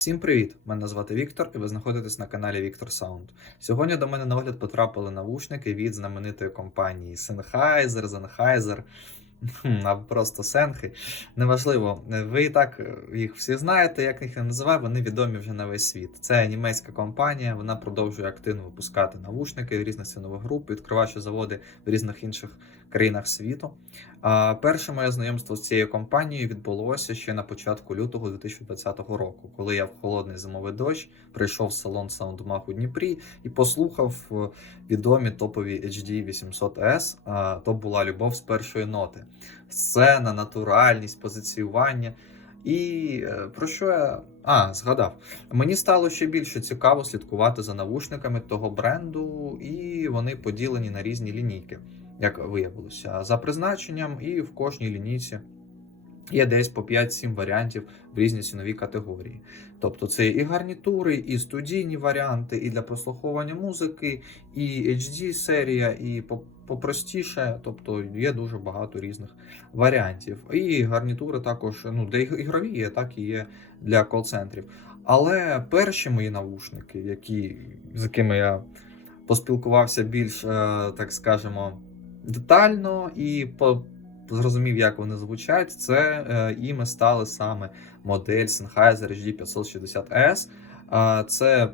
Всім привіт! Мене звати Віктор, і ви знаходитесь на каналі Віктор Sound. Сьогодні до мене на огляд потрапили навушники від знаменитої компанії Sennheiser, Sennheiser, або просто Сенхи. Неважливо, ви і так їх всі знаєте, як їх я називаю, вони відомі вже на весь світ. Це німецька компанія, вона продовжує активно випускати навушники різних цінових груп, відкриваючи заводи в різних інших країнах світу. Перше моє знайомство з цією компанією відбулося ще на початку лютого 2020 року, коли я в холодний зимовий дощ прийшов в салон Soundmag у Дніпрі і послухав е, відомі топові HD 800S. А, То була любов з першої ноти. Сцена, натуральність, позиціювання. І е, про що я. А, згадав. Мені стало ще більше цікаво слідкувати за навушниками того бренду, і вони поділені на різні лінійки як виявилося, за призначенням, і в кожній лінійці є десь по 5-7 варіантів в різні цінові категорії. Тобто це і гарнітури, і студійні варіанти, і для прослуховування музики, і HD серія, і попростіше, тобто є дуже багато різних варіантів. І гарнітури також, ну, де ігрові є, так і є для кол-центрів. Але перші мої навушники, які, з якими я поспілкувався більш, е, так скажемо, детально і по, зрозумів, як вони звучать, це е, іми стали саме модель Sennheiser HD560S. Е, це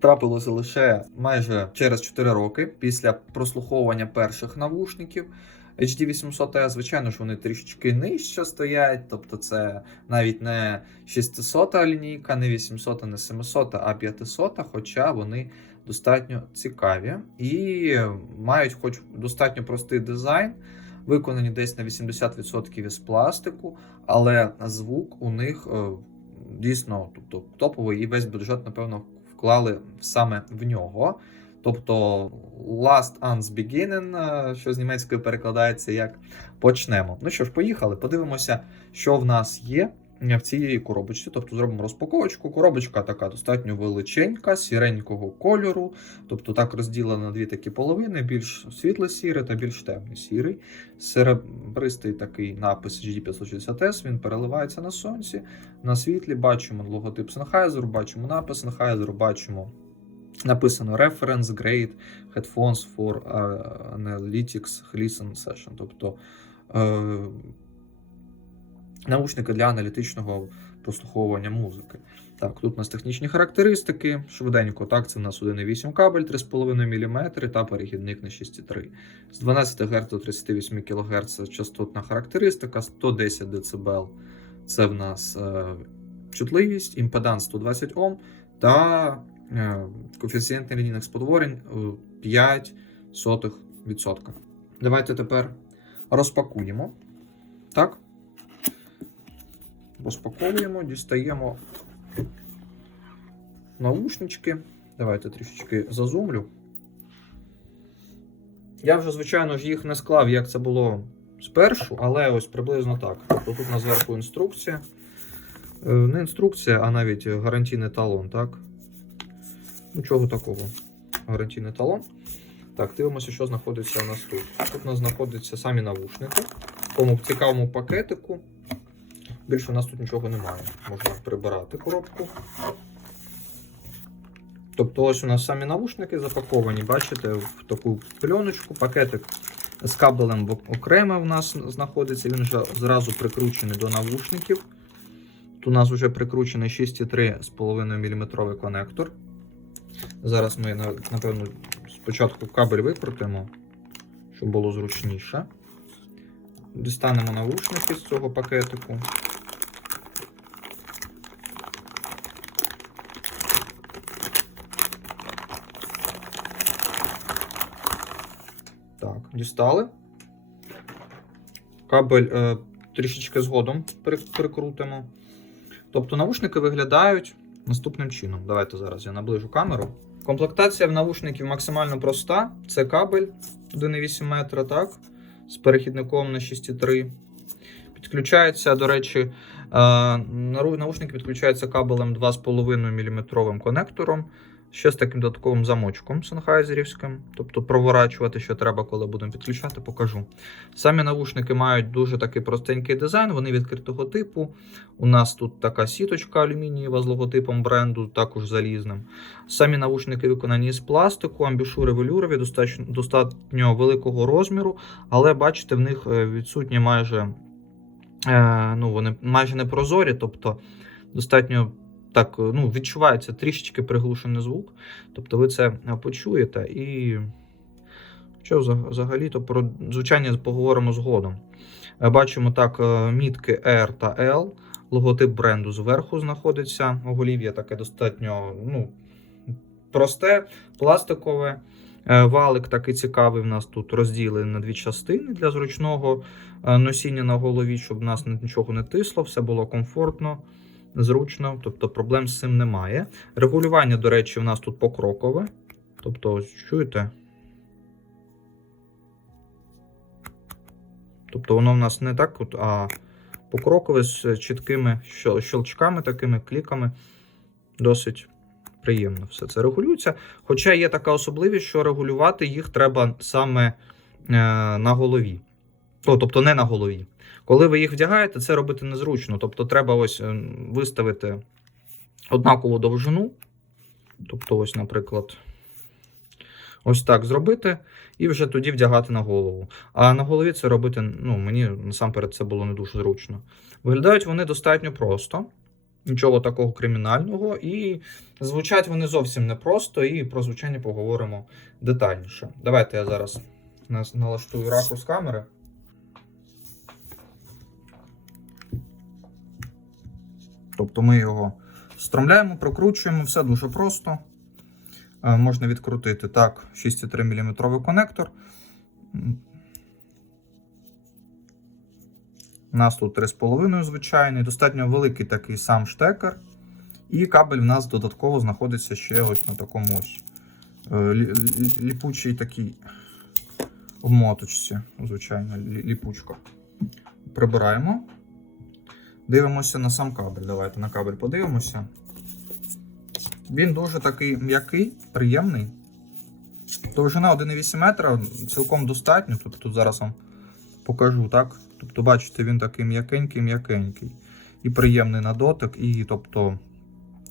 трапилося лише майже через 4 роки після прослуховування перших навушників. HD800S. звичайно ж, вони трішечки нижче стоять, тобто це навіть не 600 лінійка, не 800, не 700, а 500, хоча вони достатньо цікаві і мають хоч достатньо простий дизайн, виконані десь на 80% із пластику, але звук у них е, дійсно тобто, топовий і весь бюджет, напевно, вклали саме в нього. Тобто Last Ans Beginning, е, що з німецької перекладається як почнемо. Ну що ж, поїхали, подивимося, що в нас є в цій коробочці. Тобто зробимо розпаковочку. Коробочка така достатньо величенька, сіренького кольору. Тобто так розділена на дві такі половини: більш світло-сірий та більш темний сірий. Серебристий такий напис GD560S, він переливається на сонці. На світлі бачимо логотип Sennheiser, бачимо напис Sennheiser, бачимо. Написано Reference Grade Headphones for Analytics Listen Session. Тобто е, наушники для аналітичного прослуховування музики. Так, тут у нас технічні характеристики. Швиденько, так, це у нас 1,8 кабель 3,5 мм та перехідник на 6,3. З 12 Гц до 38 кГц частотна характеристика, 110 дБ. Це в нас е, чутливість, імпеданс 120 Ом та е, коефіцієнт нелінійних спотворень е, 0,05%. Давайте тепер розпакуємо. Так. Розпаковуємо, дістаємо наушнички. Давайте трішечки зазумлю. Я вже, звичайно ж, їх не склав, як це було спершу, але ось приблизно так. Тобто тут на зверху інструкція. Е, Не інструкція, а навіть гарантійний талон, так? Нічого такого. Гарантійний талон. Так, дивимося, що знаходиться у нас тут. Тут у нас знаходяться самі навушники. В такому цікавому пакетику. Більше у нас тут нічого немає. Можна прибирати коробку. Тобто, ось у нас самі навушники запаковані, бачите, в таку пленочку. Пакетик з кабелем окремо у нас знаходиться. Він вже зразу прикручений до навушників. Тут у нас вже прикручений 6,3,5 мм конектор. Зараз ми, напевно, спочатку кабель викрутимо, щоб було зручніше. Дістанемо навушники з цього пакетику. Так, дістали. Кабель е, трішечки згодом прикрутимо. Тобто навушники виглядають наступним чином. Давайте зараз я наближу камеру. Комплектація в навушників максимально проста. Це кабель 1,8 метра, так? З перехідником на 6,3. Підключається, до речі, е, нару- наушник кабелем 2,5 мм конектором Ще з таким додатковим замочком сенхайзерівським, тобто проворачувати, що треба, коли будемо підключати, покажу. Самі навушники мають дуже такий простенький дизайн, вони відкритого типу. У нас тут така сіточка алюмінієва з логотипом бренду, також залізним. Самі навушники виконані з пластику, амбішури велюрові, достатньо, достатньо великого розміру, але бачите, в них е, відсутні майже, е, ну, вони майже не прозорі, тобто достатньо так ну, відчувається трішечки приглушений звук. Тобто ви це почуєте і. Що взагалі-то про звучання поговоримо згодом. Е, Бачимо так, е, мітки R та L. Логотип бренду зверху знаходиться. Оголів'я таке достатньо ну, просте, пластикове. Е, Валик такий цікавий. В нас тут розділений на дві частини для зручного е, носіння на голові, щоб нас нічого не тисло, все було комфортно, зручно, тобто проблем з цим немає. Регулювання, до речі, в нас тут покрокове. Тобто, чуєте? Тобто воно в нас не так, а покрокове з чіткими щелчками, такими кліками. Досить приємно все це регулюється. Хоча є така особливість, що регулювати їх треба саме е, на голові. О, тобто не на голові. Коли ви їх вдягаєте, це робити незручно. Тобто треба ось е, виставити однакову довжину. Тобто, ось, наприклад, ось так зробити, і вже тоді вдягати на голову. А на голові це робити, ну, мені насамперед це було не дуже зручно. Виглядають вони достатньо просто, нічого такого кримінального, і звучать вони зовсім непросто, і про звучання поговоримо детальніше. Давайте я зараз налаштую ракурс камери. Тобто ми його стромляємо, прокручуємо, все дуже просто. Е, Можна відкрутити так, 6,3 мм конектор. У нас тут 3,5 звичайний, достатньо великий такий сам штекер. І кабель в нас додатково знаходиться ще ось на такому ось е, лі- лі- ліпучій такій обмоточці, звичайно, лі- ліпучка. Прибираємо. Дивимося на сам кабель. Давайте на кабель подивимося. Він дуже такий м'який, приємний. Довжина 1,8 метра цілком достатньо. Тобто тут зараз вам покажу, так? Тобто, бачите, він такий м'якенький, м'якенький. І приємний на дотик, і тобто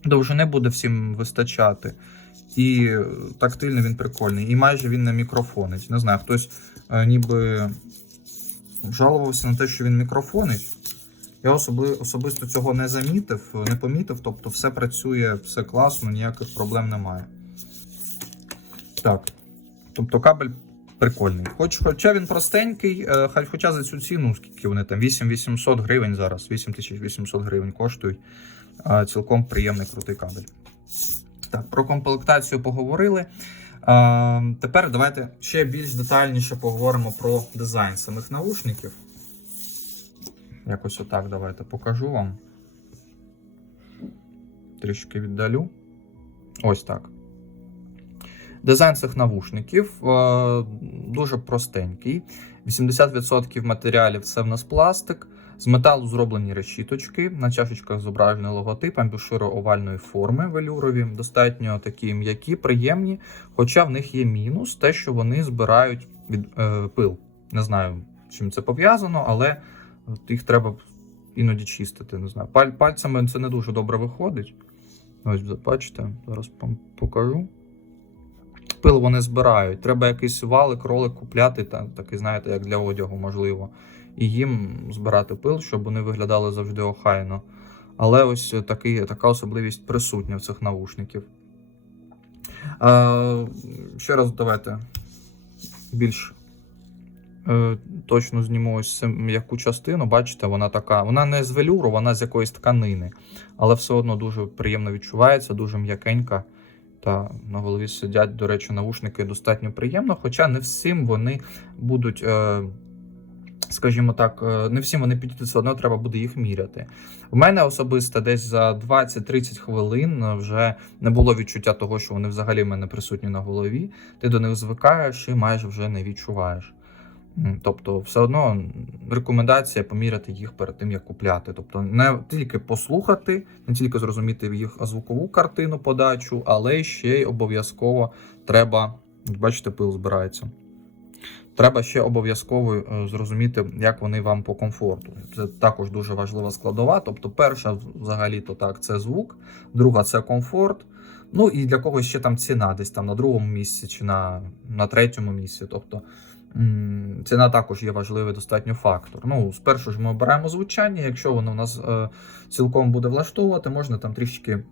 довжини буде всім вистачати. І тактильний він прикольний. І майже він не мікрофонить. Не знаю, хтось е, ніби жалувався на те, що він мікрофонить. Я особи, особисто цього не замітив, не помітив, тобто все працює, все класно, ніяких проблем немає. Так. Тобто кабель прикольний. Хоч, хоча він простенький, е, хоча за цю ціну, скільки вони там, 8800 гривень зараз, 8800 гривень коштують. Цілком приємний крутий кабель. Так, про комплектацію поговорили. Тепер давайте ще більш детальніше поговоримо про дизайн самих наушників. Якось отак давайте покажу вам. Трішки віддалю. Ось так. Дизайн цих навушників е, дуже простенький. 80% матеріалів це в нас пластик. З металу зроблені решіточки. На чашечках зображений логотип амбуширо овальної форми велюрові. Достатньо такі м'які, приємні. Хоча в них є мінус, те, що вони збирають від, е, пил. Не знаю, чим це пов'язано, але от їх треба іноді чистити. Не знаю. Паль, пальцями це не дуже добре виходить. Ось, бачите, зараз вам покажу. Пил вони збирають. Треба якийсь валик, ролик купляти, та, такий, знаєте, як для одягу, можливо. І їм збирати пил, щоб вони виглядали завжди охайно. Але ось такий, така особливість присутня в цих навушників. А, ще раз давайте більш е, точно зніму ось м'яку частину. Бачите, вона така. Вона не з велюру, вона з якоїсь тканини. Але все одно дуже приємно відчувається, дуже м'якенька. Та на голові сидять, до речі, навушники достатньо приємно, хоча не всім вони будуть, е, скажімо так, е, не всім вони підійдуть, все одно треба буде їх міряти. У мене особисто десь за 20-30 хвилин вже не було відчуття того, що вони взагалі в мене присутні на голові. Ти до них звикаєш і майже вже не відчуваєш. Тобто, все одно рекомендація поміряти їх перед тим, як купляти. Тобто, не тільки послухати, не тільки зрозуміти їх звукову картину, подачу, але ще й обов'язково треба. Бачите, пил збирається. Треба ще обов'язково е, зрозуміти, як вони вам по комфорту. Це також дуже важлива складова. Тобто, перша взагалі то так, це звук, друга це комфорт. Ну і для когось ще там ціна, десь там на другому місці чи на, на третьому місці. Тобто ціна також є важливий достатньо фактор. Ну, спершу ж ми обираємо звучання. Якщо воно у нас е, цілком буде влаштовувати, можна там трішки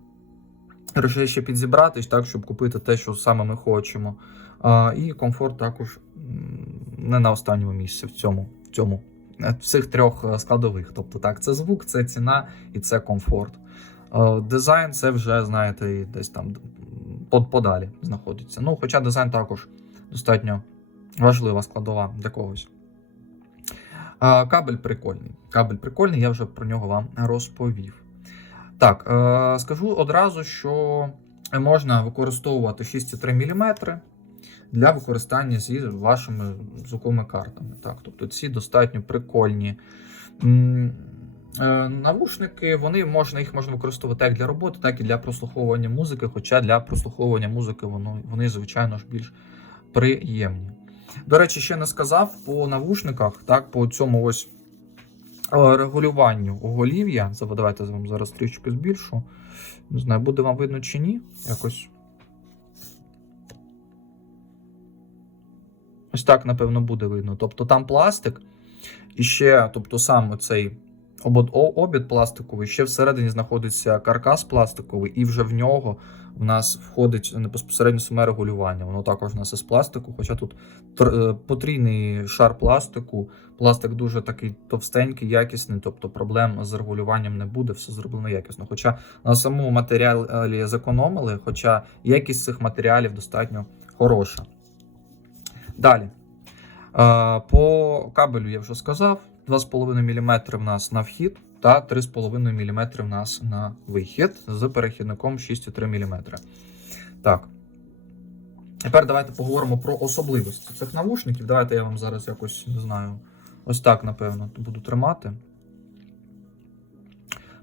грошей ще підзібратись, так, щоб купити те, що саме ми хочемо. А, і комфорт також не на останньому місці в цьому. В цьому. е, В цих трьох е, складових. Тобто, так, це звук, це ціна і це комфорт. Е, Дизайн це вже, знаєте, десь там подалі знаходиться. Ну, хоча дизайн також достатньо важлива складова для когось. Кабель прикольний. Кабель прикольний, я вже про нього вам розповів. Так, е, скажу одразу, що можна використовувати 6,3 мм для використання зі вашими звуковими картами. Так, тобто ці достатньо прикольні. Е, Навушники, вони можна, їх можна використовувати як для роботи, так і для прослуховування музики. Хоча для прослуховування музики воно, вони, звичайно ж, більш приємні. До речі, ще не сказав по навушниках, так, по цьому ось е, регулюванню оголів'я. Давайте я вам зараз трішки збільшу. Не знаю, буде вам видно чи ні. Якось. Ось так, напевно, буде видно. Тобто там пластик, і ще, тобто, сам цей обод, о- обід пластиковий, ще всередині знаходиться каркас пластиковий, і вже в нього в нас входить безпосередньо саме регулювання. Воно також у нас із пластику, хоча тут е, потрійний шар пластику. Пластик дуже такий товстенький, якісний, тобто проблем з регулюванням не буде, все зроблено якісно. Хоча на самому матеріалі зекономили, хоча якість цих матеріалів достатньо хороша. Далі. Е, По кабелю я вже сказав: 2,5 мм в нас на вхід та 3,5 мм в нас на вихід з перехідником 6,3 мм. Так. Тепер давайте поговоримо про особливості цих навушників. Давайте я вам зараз якось не знаю. Ось так, напевно, буду тримати.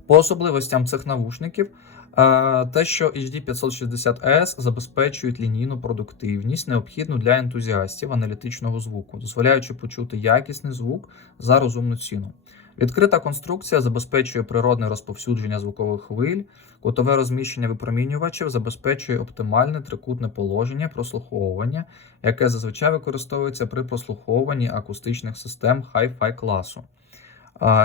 По особливостям цих навушників, е, те, що HD560S забезпечують лінійну продуктивність, необхідну для ентузіастів аналітичного звуку, дозволяючи почути якісний звук за розумну ціну. Відкрита конструкція забезпечує природне розповсюдження звукових хвиль, кутове розміщення випромінювачів забезпечує оптимальне трикутне положення прослуховування, яке зазвичай використовується при прослуховуванні акустичних систем Hi-Fi класу.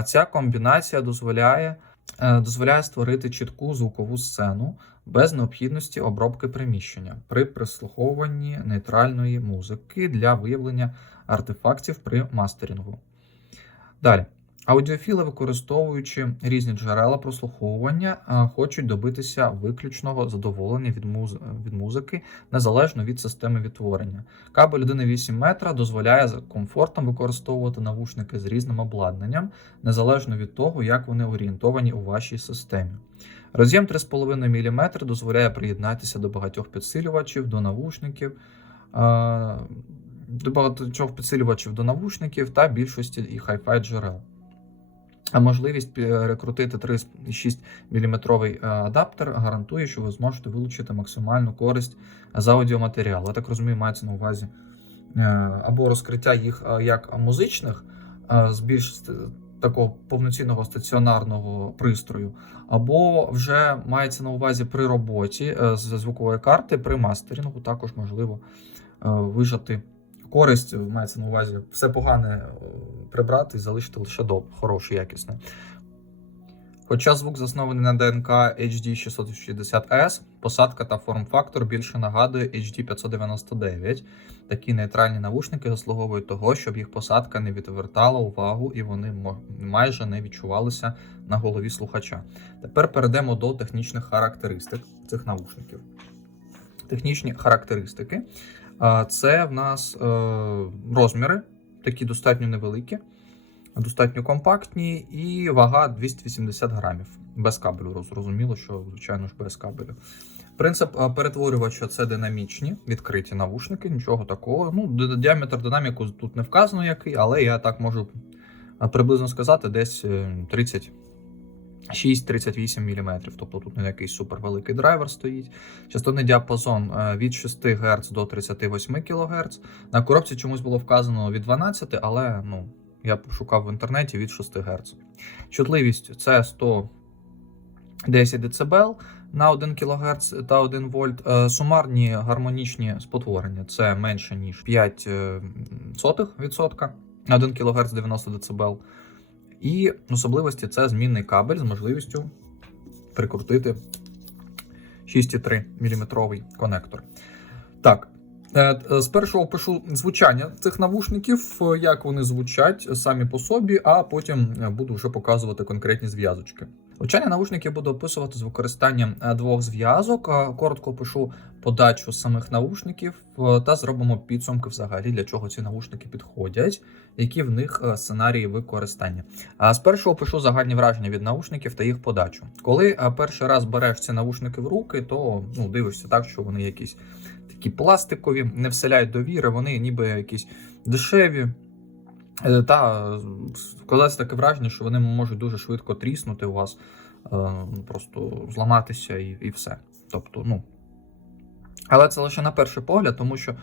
Ця комбінація дозволяє, е, дозволяє створити чітку звукову сцену без необхідності обробки приміщення при прислуховуванні нейтральної музики для виявлення артефактів при мастерінгу. Далі. Аудіофіли, використовуючи різні джерела прослуховування, е, хочуть добитися виключного задоволення від, муз... від музики незалежно від системи відтворення. Кабель 1,8 метра дозволяє з комфортом використовувати навушники з різним обладнанням, незалежно від того, як вони орієнтовані у вашій системі. Роз'єм 3,5 мм дозволяє приєднатися до багатьох підсилювачів, до навушників, е, до багатьох підсилювачів до навушників та більшості і Hi-Fi джерел. Можливість перекрутити 3,6 мм адаптер гарантує, що ви зможете вилучити максимальну користь з аудіоматеріалу. Я так розумію, мається на увазі е, або розкриття їх е, як музичних е, з більш такого повноцінного стаціонарного пристрою, або вже мається на увазі при роботі е, з звукової карти, при мастерінгу також можливо е, вижати користь, мається на увазі все погане е, прибрати і залишити лише до хороше, якісне. Хоча звук заснований на ДНК HD660S, посадка та форм-фактор більше нагадує HD599. Такі нейтральні навушники заслуговують того, щоб їх посадка не відвертала увагу і вони майже не відчувалися на голові слухача. Тепер перейдемо до технічних характеристик цих навушників. Технічні характеристики. Це в нас е, розміри, такі достатньо невеликі, достатньо компактні, і вага 280 грамів без кабелю. Зрозуміло, що, звичайно ж, без кабелю. Принцип е, перетворювача це динамічні, відкриті навушники, нічого такого. Ну, Діаметр динаміку тут не вказано який, але я так можу е, приблизно сказати, десь 30 6,38 мм, тобто тут не якийсь супервеликий драйвер стоїть. Частотний діапазон е, від 6 Гц до 38 кГц. На коробці чомусь було вказано від 12, але ну, я пошукав в інтернеті від 6 Гц. Чутливість це 110 дБ на 1 кГц та 1 В. Е, сумарні гармонічні спотворення це менше, ніж 5%. Е, на 1 кГц 90 дБ. І особливості це змінний кабель з можливістю прикрутити 6,3 мм конектор. Так. з першого Спершу опишу звучання цих навушників, е, як вони звучать самі по собі, а потім е, буду вже показувати конкретні зв'язочки. Звучання навушників буду описувати з використанням е, двох зв'язок. Е, Коротко опишу подачу самих навушників е, та зробимо підсумки взагалі, для чого ці навушники підходять, які в них сценарії використання. Спершу опишу загальні враження від наушників та їх подачу. Коли перший раз береш ці наушники в руки, то ну, дивишся так, що вони якісь такі пластикові, не вселяють довіри, вони ніби якісь дешеві. Е, Та складається таке враження, що вони можуть дуже швидко тріснути у вас, е, просто зламатися і, і все. Тобто, ну. Але це лише на перший погляд, тому що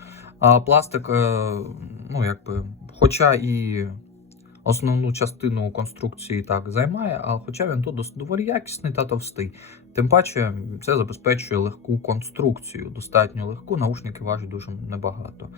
пластик, е, ну, якби, хоча і основну частину конструкції так займає, а хоча він тут доволі якісний та товстий. Тим паче це забезпечує легку конструкцію, достатньо легку, наушники важать дуже небагато.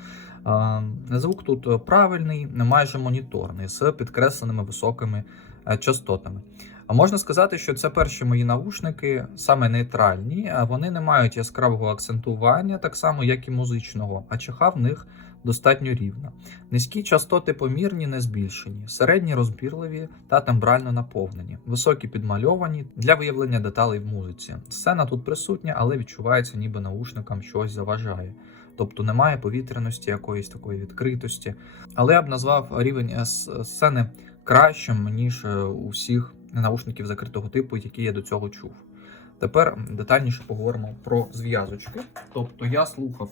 Звук тут правильний, майже моніторний, з підкресленими високими е, частотами. А можна сказати, що це перші мої навушники, саме нейтральні, вони не мають яскравого акцентування, так само, як і музичного, а чаха в них достатньо рівна. Низькі частоти помірні, не збільшені, середні розбірливі та тембрально наповнені, високі підмальовані для виявлення деталей в музиці. Сцена тут присутня, але відчувається, ніби наушникам щось заважає. Тобто немає повітряності, якоїсь такої відкритості. Але я б назвав рівень е, сцени кращим, ніж е, у всіх наушників закритого типу, які я до цього чув. Тепер детальніше поговоримо про зв'язочки. Тобто я слухав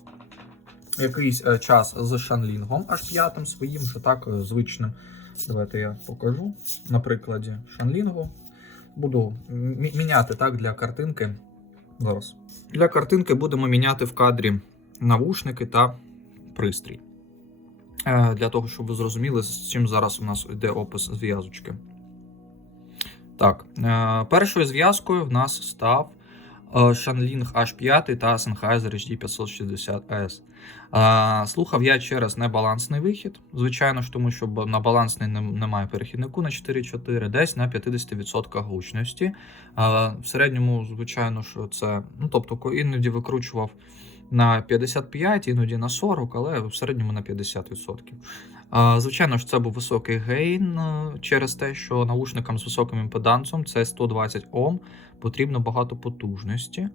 якийсь е, час з шанлінгом аж п'ятим своїм, вже так е, звичним. Давайте я покажу на прикладі шанлінгу. Буду мі- міняти так для картинки. Зараз. Для картинки будемо міняти в кадрі навушники та пристрій. Е, Для того, щоб ви зрозуміли, з чим зараз у нас йде опис зв'язочки. Так, е, першою зв'язкою в нас став е, Shanling H5 та Sennheiser HD 560S. Е, Слухав я через небалансний вихід, звичайно ж, тому що на балансний немає перехіднику на 4.4, десь на 50% гучності. В середньому, звичайно ж, це, ну тобто, іноді викручував на 55, іноді на 40, але в середньому на 50%. А, Звичайно ж, це був високий гейн е, через те, що наушникам з високим імпедансом це 120 Ом, потрібно багато потужності.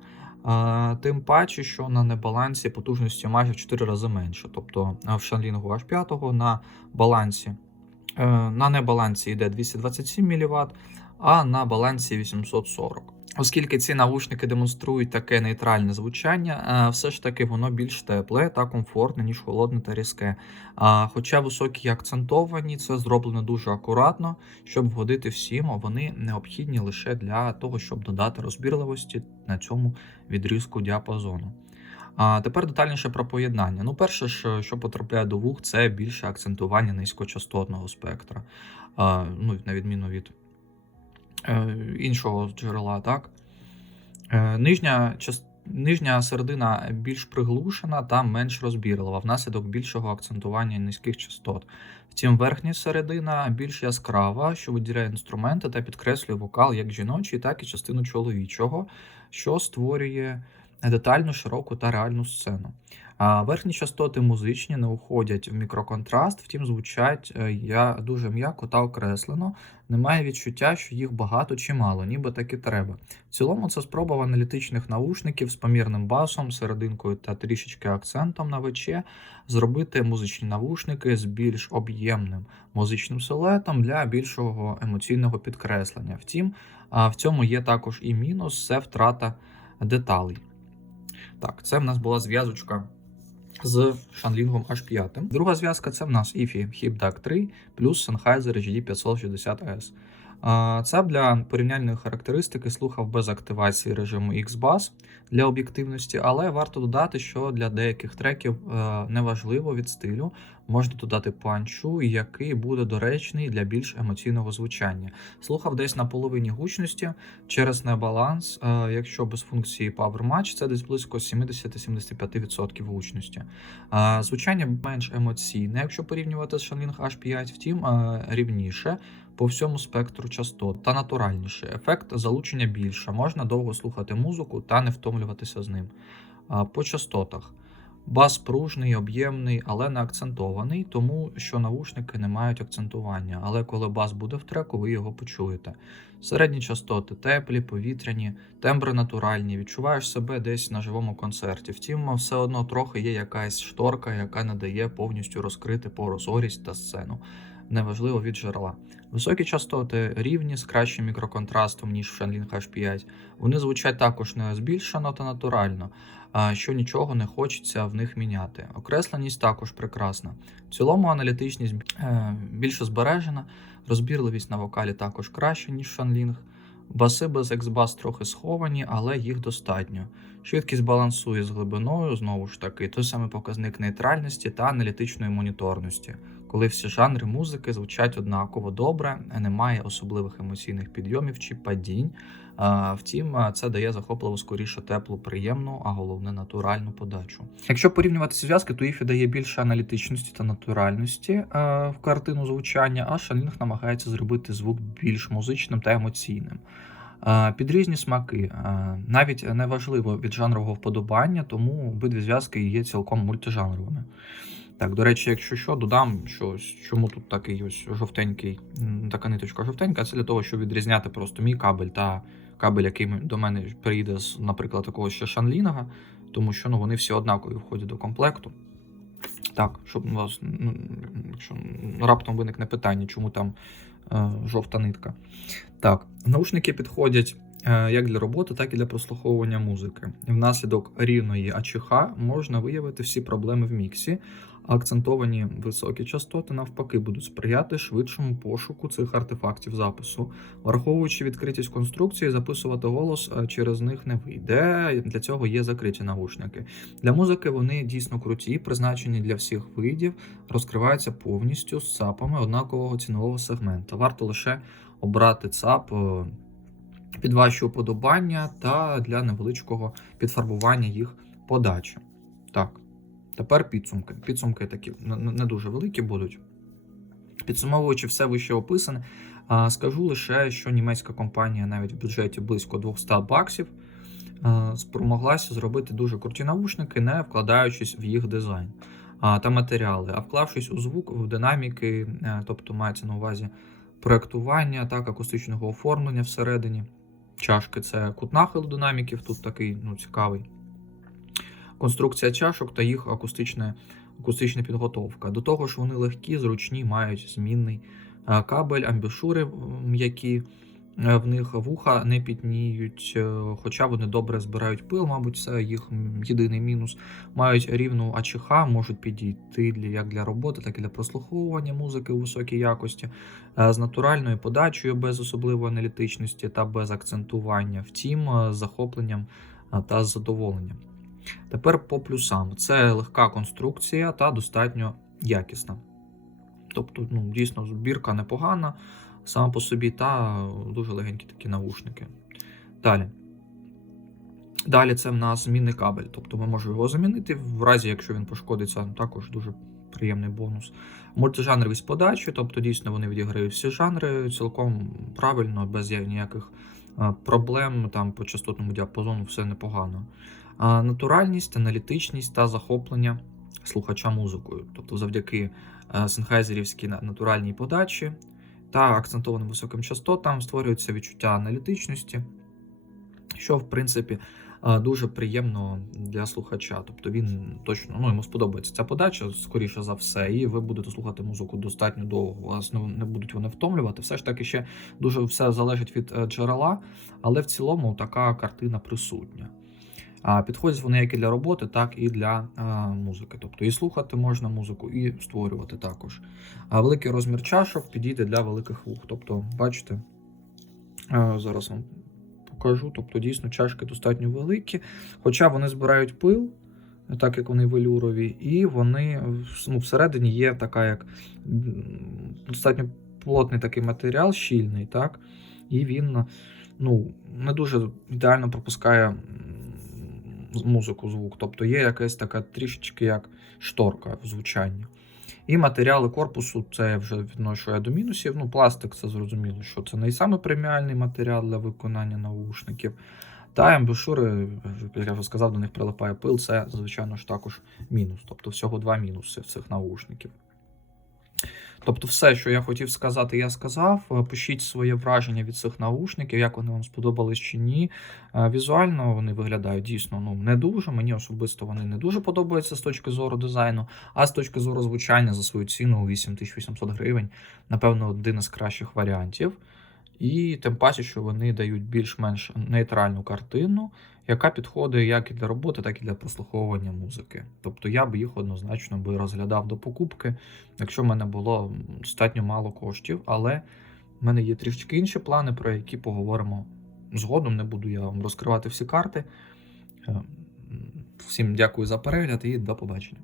Тим паче, що на небалансі потужності майже в 4 рази менше. Тобто в Шанлінгу H5 на балансі е, на небалансі йде 227 мВт, а на балансі 840. Оскільки ці навушники демонструють таке нейтральне звучання, е, все ж таки воно більш тепле та комфортне, ніж холодне та різке. Хоча високі акцентовані, це зроблено дуже акуратно, щоб вгодити всім, а вони необхідні лише для того, щоб додати розбірливості на цьому відрізку діапазону. А тепер детальніше про поєднання. Ну, перше, що, що потрапляє до вух, це більше акцентування низькочастотного спектра, ну, на відміну від е, іншого джерела, так? Е, нижня, част... нижня середина більш приглушена та менш розбірлива, внаслідок більшого акцентування низьких частот. Втім, верхня середина більш яскрава, що виділяє інструменти та підкреслює вокал як жіночий, так і частину чоловічого, що створює детальну, широку та реальну сцену. Верхні частоти музичні не уходять в мікроконтраст, втім звучать е, я дуже м'яко та окреслено. Немає відчуття, що їх багато чи мало, ніби так і треба. В цілому це спроба аналітичних наушників з помірним басом, серединкою та трішечки акцентом на ВЧ зробити музичні навушники з більш об'ємним музичним силуетом для більшого емоційного підкреслення. Втім, в цьому є також і мінус це втрата деталей. Так, це в нас була зв'язочка з шанлінгом H5. Друга зв'язка це в нас IFI HipDAC 3 плюс Sennheiser GD560S. Це для порівняльної характеристики слухав без активації режиму X-Bass для об'єктивності, але варто додати, що для деяких треків е, неважливо від стилю, можна додати панчу, який буде доречний для більш емоційного звучання. Слухав десь на половині гучності через небаланс, е, якщо без функції Power Match, це десь близько 70-75% гучності. Е, звучання менш емоційне, якщо порівнювати з Shanling H5, втім рівніше по всьому спектру частот та натуральніше. Ефект залучення більше, можна довго слухати музику та не втомлюватися з ним. По частотах. Бас пружний, об'ємний, але не акцентований, тому що навушники не мають акцентування. Але коли бас буде в треку, ви його почуєте. Середні частоти теплі, повітряні, тембри натуральні, відчуваєш себе десь на живому концерті. Втім, все одно трохи є якась шторка, яка не дає повністю розкрити порозорість та сцену. Неважливо від джерела. Високі частоти рівні з кращим мікроконтрастом, ніж в Shanling H5. Вони звучать також не збільшено та натурально, що нічого не хочеться в них міняти. Окресленість також прекрасна. В цілому аналітичність е, більше збережена, розбірливість на вокалі також краще, ніж Shanling. Баси без X-Bass трохи сховані, але їх достатньо. Швидкість балансує з глибиною, знову ж таки, той самий показник нейтральності та аналітичної моніторності, коли всі жанри музики звучать однаково добре, немає особливих емоційних підйомів чи падінь. Втім, це дає захопливо скоріше теплу, приємну, а головне натуральну подачу. Якщо порівнювати ці зв'язки, то IFI дає більше аналітичності та натуральності е, в картину звучання, а Shanling намагається зробити звук більш музичним та емоційним. Е, Під різні смаки, Е, навіть не важливо від жанрового вподобання, тому обидві зв'язки є цілком мультижанровими. Так, до речі, якщо що, додам, що чому тут такий ось жовтенький, така ниточка жовтенька, це для того, щоб відрізняти просто мій кабель та кабель, який до мене приїде з, наприклад, такого ще Шанлінга, тому що ну, вони всі однакові входять до комплекту. Так, щоб у вас ну, якщо раптом виникне питання, чому там е, жовта нитка. Так, наушники підходять е, як для роботи, так і для прослуховування музики. Внаслідок рівної АЧХ можна виявити всі проблеми в міксі. Акцентовані високі частоти навпаки будуть сприяти швидшому пошуку цих артефактів запису. Враховуючи відкритість конструкції, записувати голос е, через них не вийде. Для цього є закриті навушники. Для музики вони дійсно круті, призначені для всіх видів, розкриваються повністю з ЦАПами однакового цінового сегменту. Варто лише обрати ЦАП е, під ваші уподобання та для невеличкого підфарбування їх подачі. Так, тепер підсумки. Підсумки такі не- дуже великі будуть. Підсумовуючи все вище описане, скажу лише, що німецька компанія навіть в бюджеті близько 200 баксів спромоглася зробити дуже круті навушники, не вкладаючись в їх дизайн та матеріали, а вклавшись у звук, в динаміки, е, тобто мається на увазі проектування, так, акустичного оформлення всередині. Чашки це кут нахилу динаміків, тут такий ну, цікавий. Конструкція чашок та їх акустична, акустична підготовка. До того ж, вони легкі, зручні, мають змінний е, кабель, амбішури м'які. Е, В них вуха не пітніють, е, хоча вони добре збирають пил, мабуть, це їх єдиний мінус. Мають рівну АЧХ, можуть підійти як для роботи, так і для прослуховування музики у високій якості, з натуральною подачею без особливої аналітичності та без акцентування, втім, з захопленням та задоволенням. Тепер по плюсам: це легка конструкція та достатньо якісна. Тобто, ну, дійсно, збірка непогана сама по собі, та дуже легенькі такі навушники. Далі. Далі це в нас змінний кабель, тобто ми можемо його замінити, в разі, якщо він пошкодиться, також дуже приємний бонус. Мультижанровість подачі, тобто дійсно вони відіграють всі жанри цілком правильно, без ніяких е, проблем там по частотному діапазону все непогано. Натуральність, аналітичність та захоплення слухача музикою. Тобто завдяки е, сенхайзерівській на- натуральній подачі та акцентованим високим частотам створюється відчуття аналітичності, що в принципі дуже приємно для слухача. Тобто він точно ну, йому сподобається ця подача, скоріше за все, і ви будете слухати музику достатньо довго. Вас не, не будуть вони втомлювати. Все ж таки ще дуже все залежить від е, джерела, але в цілому така картина присутня. Підходять вони як і для роботи, так і для музики. Тобто і слухати можна музику, і створювати також. А великий розмір чашок підійде для великих вух. Тобто, бачите, зараз вам покажу. Тобто, дійсно, чашки достатньо великі, хоча вони збирають пил, так як вони велюрові, і вони ну, всередині є така, як достатньо плотний такий матеріал, щільний, так, і він ну, не дуже ідеально пропускає музику, звук. Тобто є якась така трішечки як шторка в звучанні. І матеріали корпусу це вже відношу я до мінусів. Ну, пластик, це зрозуміло, що це не преміальний матеріал для виконання наушників. Та ембушури, як я вже сказав, до них прилипає пил, це, звичайно ж, також мінус. Тобто всього два мінуси в цих наушників. Тобто, все, що я хотів сказати, я сказав. Е, Пишіть своє враження від цих наушників, як вони вам сподобались чи ні. Е, Візуально вони виглядають дійсно ну, не дуже. Мені особисто вони не дуже подобаються з точки зору дизайну, а з точки зору звучання за свою ціну у 8800 гривень, напевно, один із кращих варіантів. І тим паче, що вони дають більш-менш нейтральну картину, яка підходить як і для роботи, так і для прослуховування музики. Тобто я б їх однозначно би розглядав до покупки, якщо в мене було достатньо мало коштів, але в мене є трішки інші плани, про які поговоримо згодом. Не буду я вам розкривати всі карти. Е, Всім дякую за перегляд і до побачення.